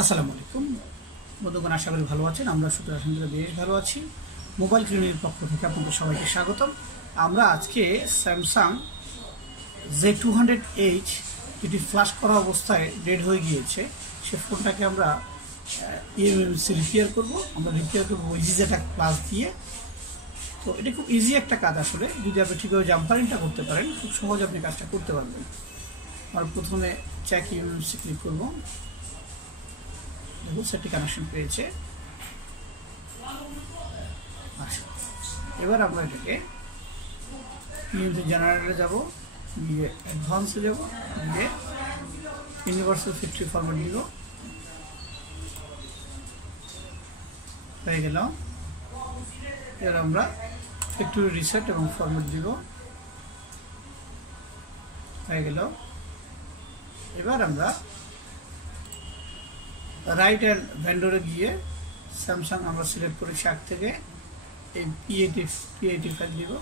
আসসালামু আলাইকুম বন্ধুগণ, আশা করি ভালো আছেন। আমরা শুধু আলহামদুলিল্লাহ বেশ ভালো আছি। মোবাইল ক্লিনিকের পক্ষ থেকে আপনাদের সবাইকে স্বাগতম। আমরা আজকে স্যামসাং J200h যেটি ফ্ল্যাশ করা অবস্থায় ডেড হয়ে গিয়েছে, সে ফোনটাকে আমরা ইএমএমসি রিপেয়ার করবো। আমরা রিপেয়ার করবো ইজিজেটা প্লাস দিয়ে। তো এটা খুব ইজি একটা কাজ আসলে, যদি আপনি ঠিকভাবে জাম্পারিংটা করতে পারেন খুব সহজে আপনি কাজটা করতে পারবেন। আমরা প্রথমে চেক ইএমএমসি ক্লিক করবো। দেখুন সেটটি কানেকশন পেয়েছে। আচ্ছা, এবার আমরা এটাকে ইউনিভার্সাল জেনারেটরে যাব, গিয়ে অ্যাডভান্সে যাব, গিয়ে ইউনিভার্সাল ফ্যাক্টরি ফরম্যাট দিব। হয়ে গেল। এবার আমরা ফ্যাক্টরি রিসেট এবং ফরম্যাট দিব। হয়ে গেল। এবার আমরা রাইট হ্যান্ড ভেন্ডরে গিয়ে স্যামসাং আমরা সিলেক্ট করেছি আগ থেকে, এই পিআইটি ফাইল দিব।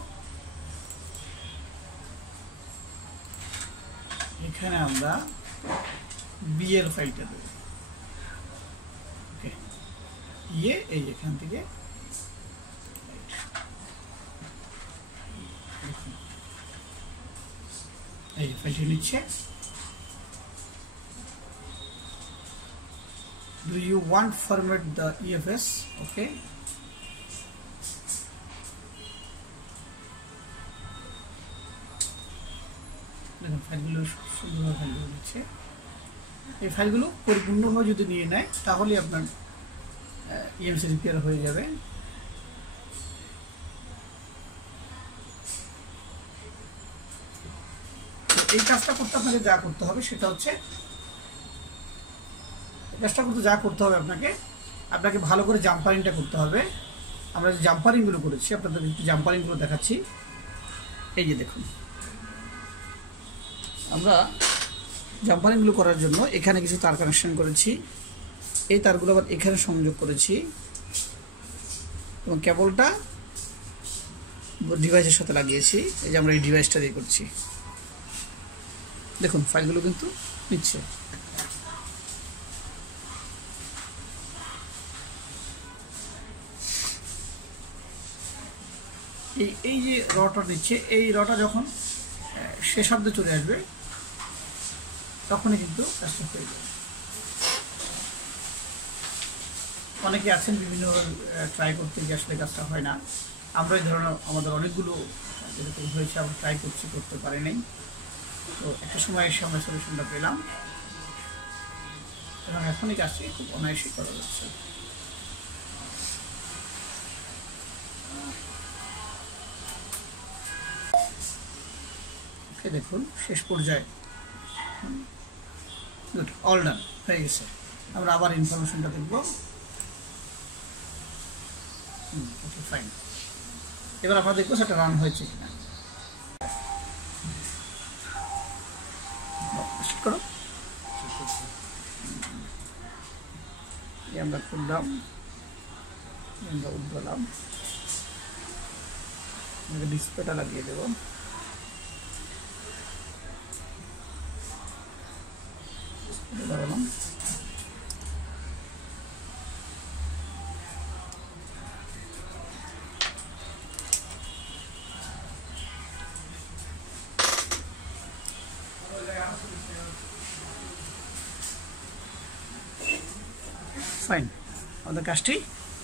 এখানে আমরা বিএল ফাইলটা দেব। ওকে, এই এখান থেকে এই ফাইলটি নিচ্ছে। Do you want format the EFS? Okay. দেখুন ফাইলগুলো সুন্দরভাবে ফাইলগুলো দিচ্ছে। এই ফাইলগুলো পরিপূর্ণভাবে যদি নিয়ে নেয় তাহলে আপনার ইএমসি রিপেয়ার হয়ে যাবে। এই কাজটা করতে আপনাকে যা করতে হবে সেটা হচ্ছে, আপনাকে ভালো করে জাম্পারিংটা করতে হবে। আমরা যে জাম্পারিংগুলো করেছি আপনাদের একটু জাম্পারিংগুলো দেখাচ্ছি। এই যে দেখুন, আমরা জাম্পারিংগুলো করার জন্য এখানে কিছু তার কানেকশন করেছি। এই তারগুলো আবার এখানে সংযোগ করেছি এবং কেবলটা ডিভাইসের সাথে লাগিয়েছি। এই যে আমরা এই ডিভাইসটা দিয়ে করছি। দেখুন ফাইলগুলো কিন্তু নিচ্ছে। এই যে রটা নিচ্ছে, এই রটা যখন শেষ শব্দে চলে আসবে তখনই কিন্তু কাজটা হয়ে যাবে। অনেকে আছেন বিভিন্ন ট্রাই করতে গিয়ে আসলে কাজটা হয় না। আমরা এই ধরনের আমাদের অনেকগুলো যেরকম হয়েছে আমরা ট্রাই করতে পারি নাই। তো একটা সময় এসে আমরা সলিউশনটা পেলাম এবং এখনই কাজটি খুব অনায়াসই করা যাচ্ছে। দেখুন শেষ পর্যায়ে অল ডান হয়ে গেছে। আমরা আবার ইনফরমেশনটা দেখব। Okay fine. এবার আমরা দেখবো সেটা রান হয়েছে কিনা। করো, আমরা খুললাম, আমরা উঠলাম, ডিসপ্লেটা লাগিয়ে দেবো। ফাইন, আমাদের কাজটি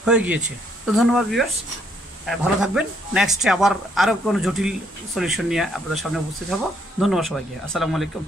হয়ে গিয়েছে। তো ধন্যবাদ ভিউয়ার্স, ভালো থাকবেন। নেক্সটে আবার আরও কোনো জটিল সলিউশন নিয়ে আপনাদের সামনে উপস্থিত হব। ধন্যবাদ সবাইকে। আসসালামু আলাইকুম।